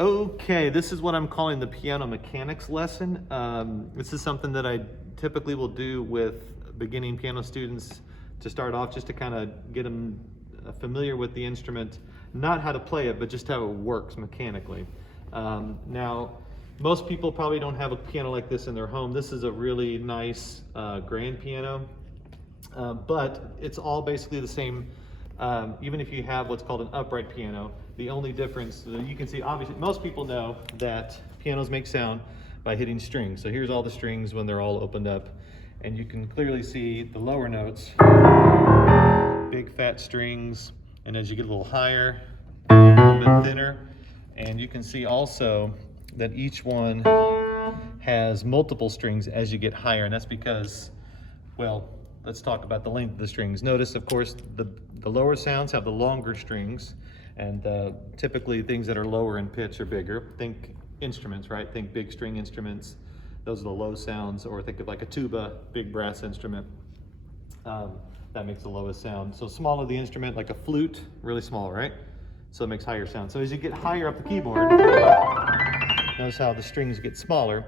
Okay, this is what I'm calling the piano mechanics lesson. This is something that I typically will do with beginning piano students to start off, just to kind of get them familiar with the instrument, not how to play it, but just how it works mechanically. Now, most people probably don't have a piano like this in their home. This is a really nice grand piano, but it's all basically the same. Even if you have what's called an upright piano, the only difference you can see, obviously, most people know that pianos make sound by hitting strings. So here's all the strings when they're all opened up, and you can clearly see the lower notes, big fat strings, and as you get a little higher, a little bit thinner, and you can see also that each one has multiple strings as you get higher, and that's because, well, let's talk about the length of the strings. Notice, of course, the lower sounds have the longer strings, and typically things that are lower in pitch are bigger. Think instruments, right? Think big string instruments. Those are the low sounds, or think of like a tuba, big brass instrument. That makes the lowest sound. So smaller the instrument, like a flute, really small, right? So it makes higher sound. So as you get higher up the keyboard, notice how the strings get smaller.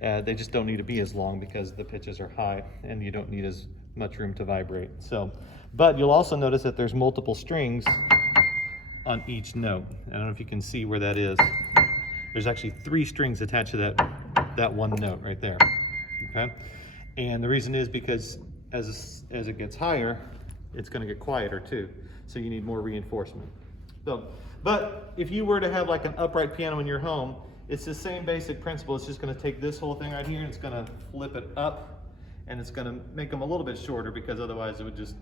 They just don't need to be as long because the pitches are high and you don't need as much room to vibrate. So, but you'll also notice that there's multiple strings on each note. I don't know if you can see where that is. There's actually 3 strings attached to that one note right there, okay? And the reason is because as it gets higher, it's gonna get quieter too. So you need more reinforcement. So, but if you were to have like an upright piano in your home, it's the same basic principle. It's just gonna take this whole thing right here and it's gonna flip it up, and it's gonna make them a little bit shorter, because otherwise it would just,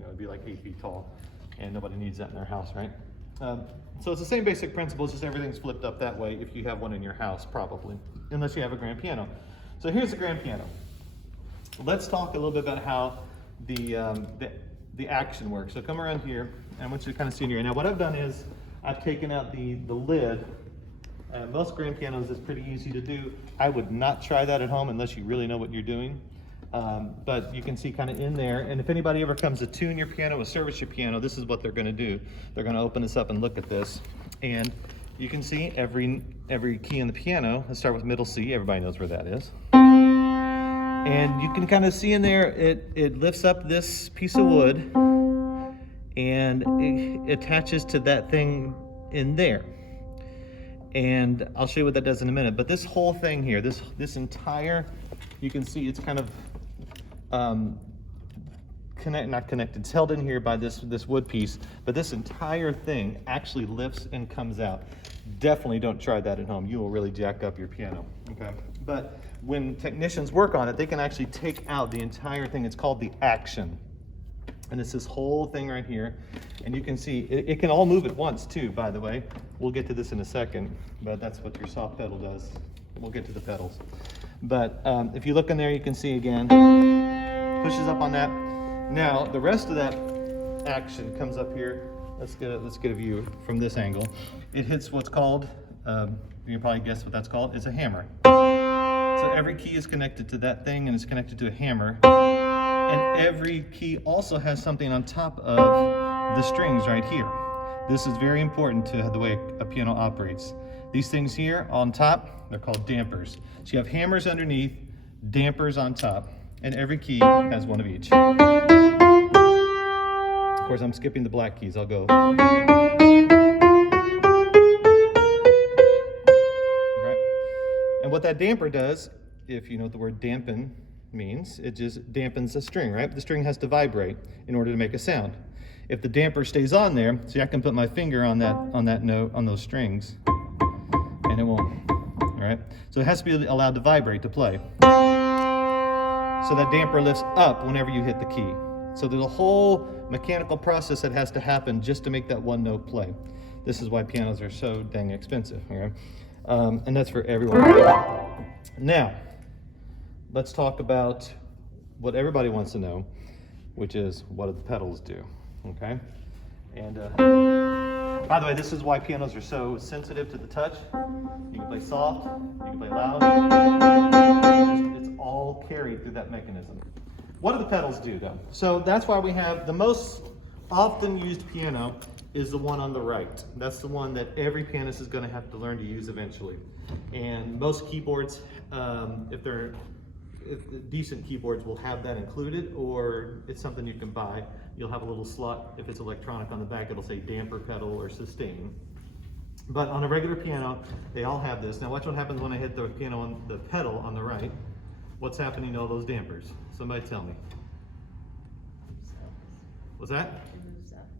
it'd be like 8 feet tall, and nobody needs that in their house, right? So it's the same basic principle, it's just everything's flipped up that way if you have one in your house, probably, unless you have a grand piano. So here's the grand piano. Let's talk a little bit about how the action works. So come around here, and I want you to kind of see in here. Now what I've done is I've taken out the lid. Most grand pianos is pretty easy to do. I would not try that at home unless you really know what you're doing. But you can see kind of in there, and if anybody ever comes to tune your piano or service your piano, this is what they're going to do. They're going to open this up and look at this, and you can see every key in the piano. Let's start with middle C. Everybody knows where that is. And you can kind of see in there, it lifts up this piece of wood and it attaches to that thing in there. And I'll show you what that does in a minute. But this whole thing here, this entire, you can see it's kind of not connected. It's held in here by this wood piece, but this entire thing actually lifts and comes out. Definitely don't try that at home. You will really jack up your piano, okay? But when technicians work on it, they can actually take out the entire thing. It's called the action. And it's this whole thing right here. And you can see, it can all move at once too, by the way. We'll get to this in a second, but that's what your soft pedal does. We'll get to the pedals. But if you look in there, you can see again, pushes up on that. Now, the rest of that action comes up here. Let's get a view from this angle. It hits what's called, you can probably guess what that's called. It's a hammer. So every key is connected to that thing, and it's connected to a hammer. And every key also has something on top of the strings right here. This is very important to the way a piano operates. These things here on top, they're called dampers. So you have hammers underneath, dampers on top, and every key has one of each. Of course, I'm skipping the black keys. I'll go. Right? And what that damper does, if you know what the word dampen means, it just dampens the string, right? The string has to vibrate in order to make a sound. If the damper stays on there, see, I can put my finger on that note, on those strings, and it won't, all right? So it has to be allowed to vibrate to play. So that damper lifts up whenever you hit the key. So there's a whole mechanical process that has to happen just to make that one note play. This is why pianos are so dang expensive, okay? And that's for everyone. Now, let's talk about what everybody wants to know, which is what do the pedals do, okay? And by the way, this is why pianos are so sensitive to the touch. You can play soft, you can play loud. It's all carried through that mechanism. What do the pedals do though? So that's why we have the most often used piano is the one on the right. That's the one that every pianist is going to have to learn to use eventually. And most keyboards, if decent keyboards will have that included, or it's something you can buy. You'll have a little slot, if it's electronic, on the back, it'll say damper pedal or sustain. But on a regular piano, they all have this. Now watch what happens when I hit the piano on the pedal on the right. What's happening to all those dampers? Somebody tell me. What's that?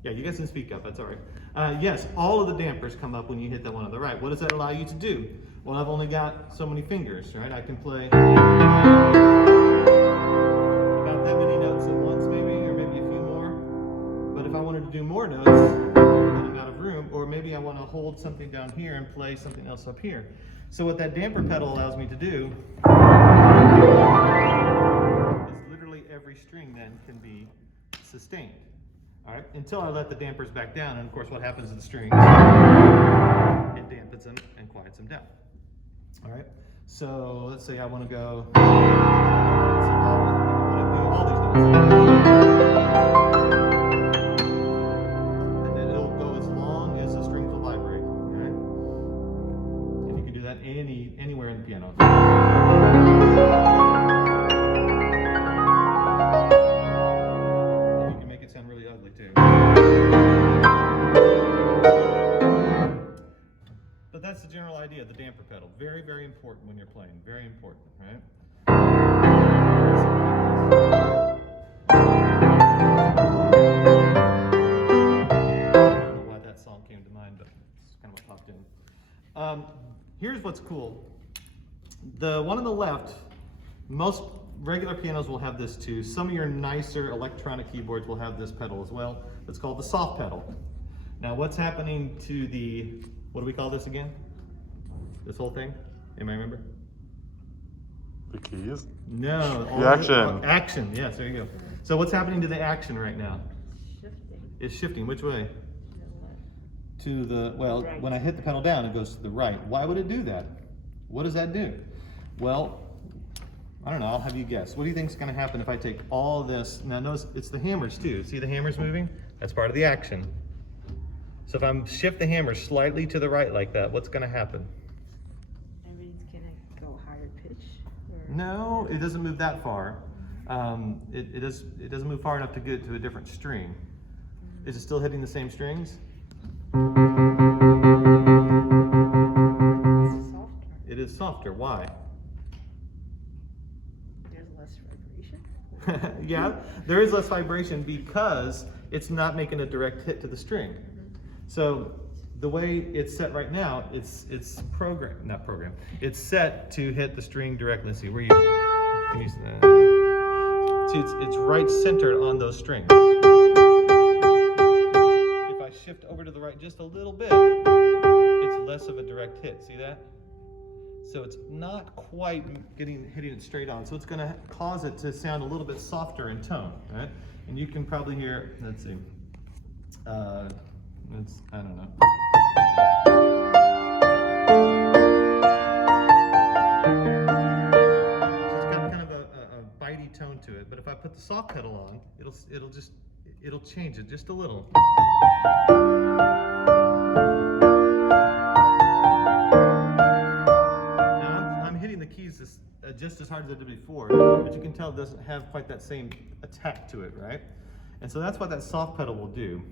Yeah, you guys can speak up, that's all right. Yes, all of the dampers come up when you hit that one on the right. What does that allow you to do? Well, I've only got so many fingers, right? I can play about that many notes at once maybe, or maybe a few more. But if I wanted to do more notes, then I'm out of room, or maybe I want to hold something down here and play something else up here. So what that damper pedal allows me to do is literally every string then can be sustained. All right, until I let the dampers back down, and of course what happens to the strings, it dampens them and quiets them down. All right, so let's say I want to go, I want to do all these notes. And then it'll go as long as the strings will vibrate, okay? And you can do that anywhere in the piano. But that's the general idea, the damper pedal. Very, very important when you're playing. Very important, right? I don't know why that song came to mind, but it's kind of what popped in. Here's what's cool. The one on the left, most regular pianos will have this too. Some of your nicer electronic keyboards will have this pedal as well. It's called the soft pedal. Now what's happening to the, what do we call this again? This whole thing? Anybody remember? The keys? No. The action. Action, yes, there you go. So what's happening to the action right now? Shifting. It's shifting, which way? To the, well, Right. when I hit the pedal down, it goes to the right. Why would it do that? What does that do? Well, I don't know, I'll have you guess. What do you think is going to happen if I take all this? Now notice it's the hammers too. See the hammers moving? That's part of the action. So if I shift the hammer slightly to the right like that, what's going to happen? Everything's gonna go higher pitch? Or... No, it doesn't move that far. It doesn't move far enough to get to a different string. Is it still hitting the same strings? It's softer. It is softer. Why? There's less vibration. Yeah, there is less vibration because it's not making a direct hit to the string. So the way it's set right now, it's set to hit the string directly. Let's see where you can use that. See, it's right centered on those strings. If I shift over to the right just a little bit, it's less of a direct hit. See that? So it's not quite hitting it straight on. So it's going to cause it to sound a little bit softer in tone, right? And you can probably hear, let's see, I don't know. So it's got kind of a bitey tone to it. But if I put the soft pedal on, it'll change it just a little. Just as hard as I did before, but you can tell it doesn't have quite that same attack to it, right? And so that's what that soft pedal will do.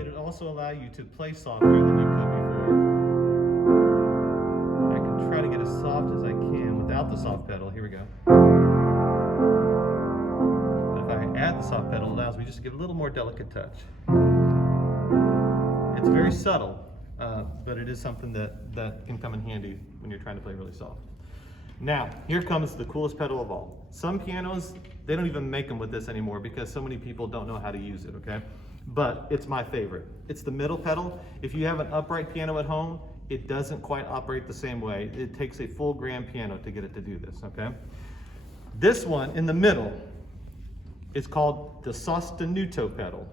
It'll also allow you to play softer than you could before. I can try to get as soft as I can without the soft pedal. Here we go. But if I add the soft pedal, it allows me just to give a little more delicate touch. It's very subtle. But it is something that can come in handy when you're trying to play really soft. Now, here comes the coolest pedal of all. Some pianos, they don't even make them with this anymore because so many people don't know how to use it, okay? But it's my favorite. It's the middle pedal. If you have an upright piano at home, it doesn't quite operate the same way. It takes a full grand piano to get it to do this, okay? This one in the middle is called the sostenuto pedal.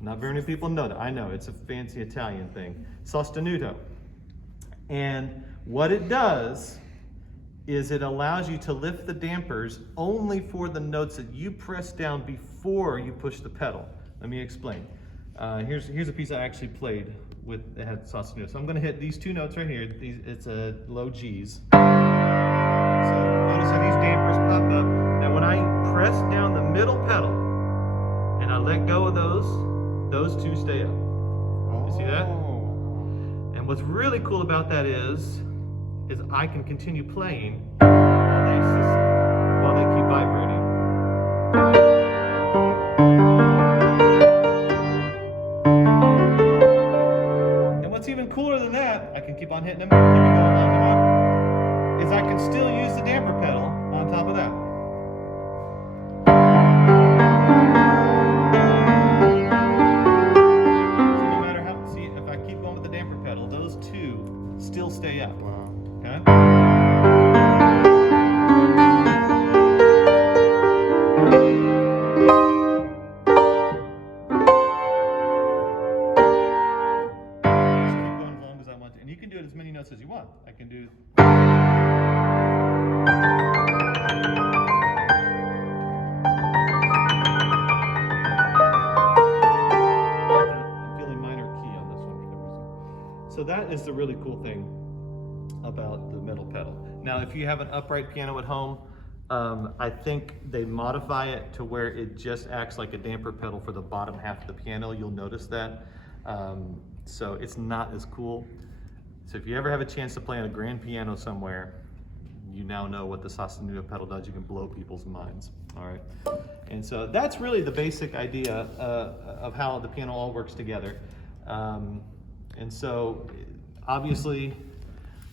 Not very many people know that. I know, it's a fancy Italian thing. Sostenuto. And what it does is it allows you to lift the dampers only for the notes that you press down before you push the pedal. let me explain. Here's a piece I actually played with that had sostenido. So I'm gonna hit these two notes right here. It's a low G's. So notice how these dampers pop up. Now when I press down the middle pedal and I let go of those two stay up. You see that? And what's really cool about that is I can continue playing while they keep vibrating. And what's even cooler than that, I can keep on hitting them, keep it going, is I can still use the damper pedal on top of that. So no matter how, see, if I keep going with the damper pedal, those two still stay up. Wow. Okay? And you can do it as many notes as you want. I can do. I'm feeling minor key on this one for some reason. So that is the really cool thing about the middle pedal. Now, if you have an upright piano at home, I think they modify it to where it just acts like a damper pedal for the bottom half of the piano. You'll notice that. So it's not as cool. So if you ever have a chance to play on a grand piano somewhere, you now know what the sostenido pedal does. You can blow people's minds, all right? And so that's really the basic idea of how the piano all works together. And so obviously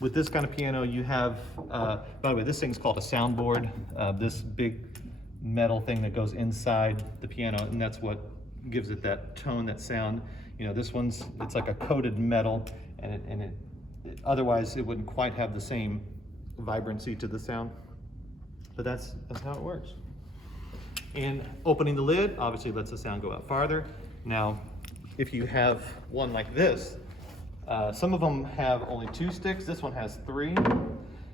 with this kind of piano you have, by the way, this thing's called a soundboard, this big metal thing that goes inside the piano, and that's what gives it that tone, that sound. You know, this one's, it's like a coated metal, and otherwise it wouldn't quite have the same vibrancy to the sound. But that's how it works. And opening the lid obviously lets the sound go out farther. Now, if you have one like this, some of them have only 2 sticks. This one has 3.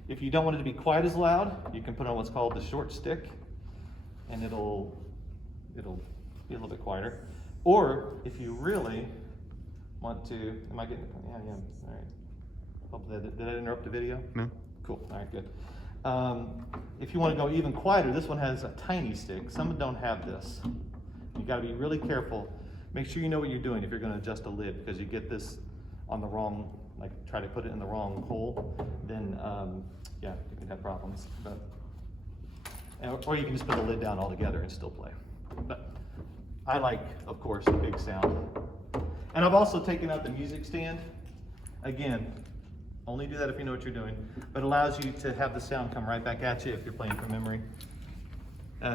If you don't want it to be quite as loud, you can put on what's called the short stick, and it'll be a little bit quieter. Or if you really want to, am I getting, yeah, all right. Hopefully, did I interrupt the video? No. Cool, all right, good. If you want to go even quieter, this one has a tiny stick. Some don't have this. You got to be really careful. Make sure you know what you're doing if you're going to adjust a lid, because you get this on the wrong, like try to put it in the wrong hole, then yeah, you can have problems. But, or you can just put the lid down altogether and still play. But I like, of course, the big sound. And I've also taken out the music stand. Again, only do that if you know what you're doing, but it allows you to have the sound come right back at you if you're playing from memory.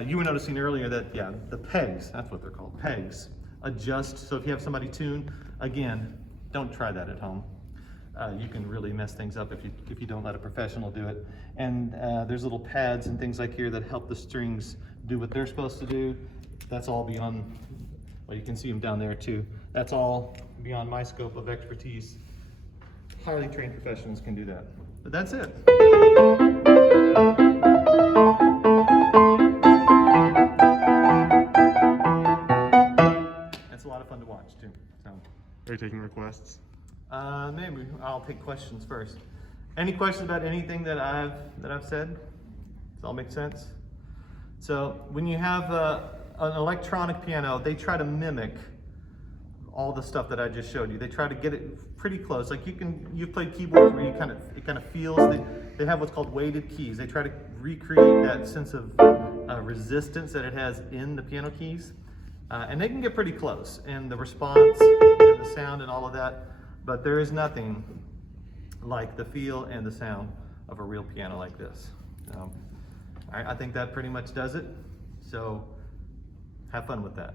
You were noticing earlier that, yeah, the pegs, that's what they're called, pegs, adjust. So if you have somebody tune, again, don't try that at home. You can really mess things up if you don't let a professional do it. And there's little pads and things like here that help the strings do what they're supposed to do. That's all beyond, well, you can see them down there too. That's all beyond my scope of expertise. Highly trained professionals can do that. But that's it. That's a lot of fun to watch too. So. Are you taking requests? Maybe I'll take questions first. Any questions about anything that I've said? Does it all make sense? So when you have an electronic piano, they try to mimic all the stuff that I just showed you. They try to get it pretty close. Like you've played keyboards where it kind of feels. They have what's called weighted keys. They try to recreate that sense of resistance that it has in the piano keys, and they can get pretty close. And the response, and the sound, and all of that. But there is nothing like the feel and the sound of a real piano like this. I think that pretty much does it. So have fun with that.